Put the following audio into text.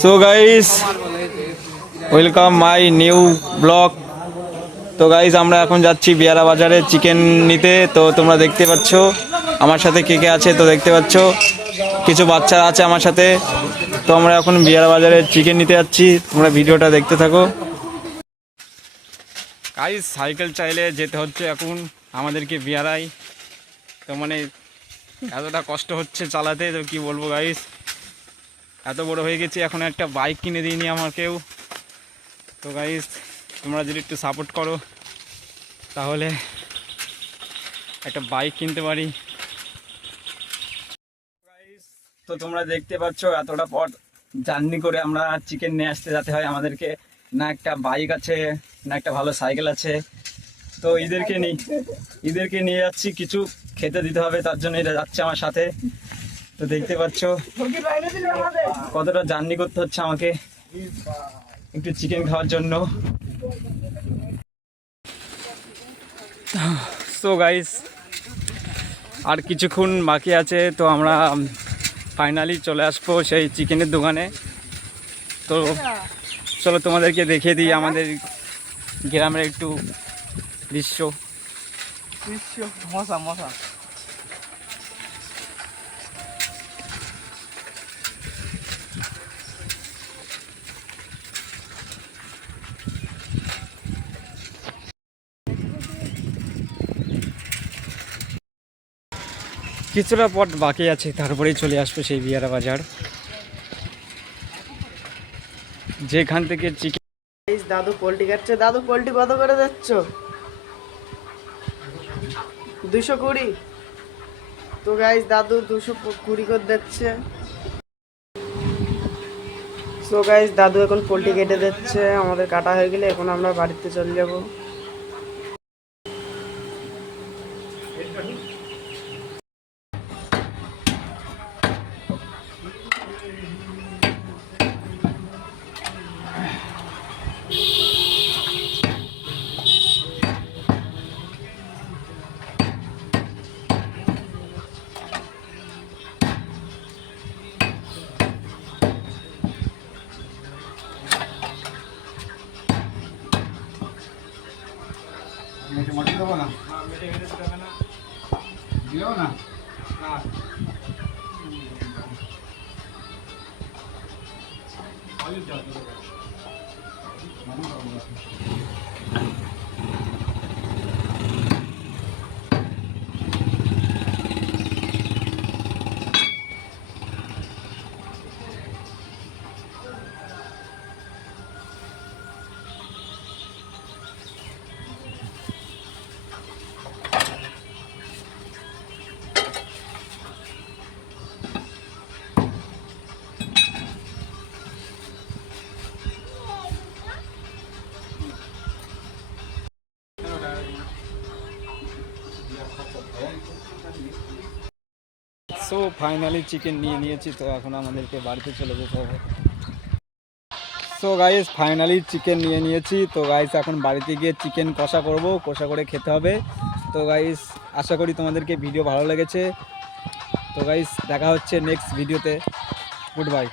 So guys, welcome my new blog. তো guys, আমরা এখন যাচ্ছি বিয়ারা বাজারে চিকেন নিতে। তো তোমরা দেখতে পাচ্ছ আমার সাথে কে কে আছে। তো দেখতে পাচ্ছ কিছু বাচ্চারা আছে আমার সাথে। তো আমরা এখন বিয়ারা বাজারে চিকেন নিতে যাচ্ছি, তোমরা ভিডিওটা দেখতে থাকো। গাইস, সাইকেল চাইলে যেতে হচ্ছে এখন আমাদেরকে বিয়ারায়। তো মানে এতটা কষ্ট হচ্ছে চালাতে, তো কি বলবো গাইস, এত বড় হয়ে গেছি, এখন একটা বাইক কিনে দিইনি আমাকেও। তো গাইস, তোমরা যদি একটু সাপোর্ট করো তাহলে একটা বাইক কিনতে পারি। গাইস, তো তোমরা দেখতে পাচ্ছ এতটা পথ জার্নি করে আমরা চিকেন নিয়ে আসতে যেতে হয় আমাদেরকে। না একটা বাইক আছে, না একটা ভালো সাইকেল আছে। তো এদেরকে নিয়ে যাচ্ছি, কিছু খেতে দিতে হবে, তার জন্য এটা যাচ্ছে আমার সাথে। তো দেখতে পাচ্ছ কতটা জার্নি করতে হচ্ছে আমাকে একটু চিকেন খাওয়ার জন্য। সো গাইস, আর কিছুক্ষণ বাকি আছে, তো আমরা ফাইনালি চলে আসবো সেই চিকেনের দোকানে। তো চলো তোমাদেরকে দেখিয়ে দিই আমাদের গ্রামের একটু দৃশ্য। মশা মশা কিছুটা পথ বাকি আছে, তারপরেই চলে আসবো সেই বিয়ারা বাজার, যেখান থেকে চিকেন। দাদু পোল্ট্রি কাটছে। দাদু পোল্ট্রি কত করে দিচ্ছ? 220। তো গাইস, দাদু 220 করে দিচ্ছে। সো গাইস, দাদু এখন পোল্ট্রি কেটে দিচ্ছে। আমাদের কাটা হয়ে গেলে এখন আমরা বাড়িতে চলে যাব। মটন দেবো না, দিও না। সো ফাইনালি চিকেন নিয়ে নিয়েছি, তো এখন আমাদেরকে বাড়িতে চলে যেতে হবে। সো গাইস, ফাইনালি চিকেন নিয়ে নিয়েছি। তো গাইস, এখন বাড়িতে গিয়ে চিকেন কষা করব, কষা করে খেতে হবে। তো গাইস, আশা করি তোমাদেরকে ভিডিও ভালো লেগেছে। তো গাইস, দেখা হচ্ছে নেক্সট ভিডিওতে। Good bye.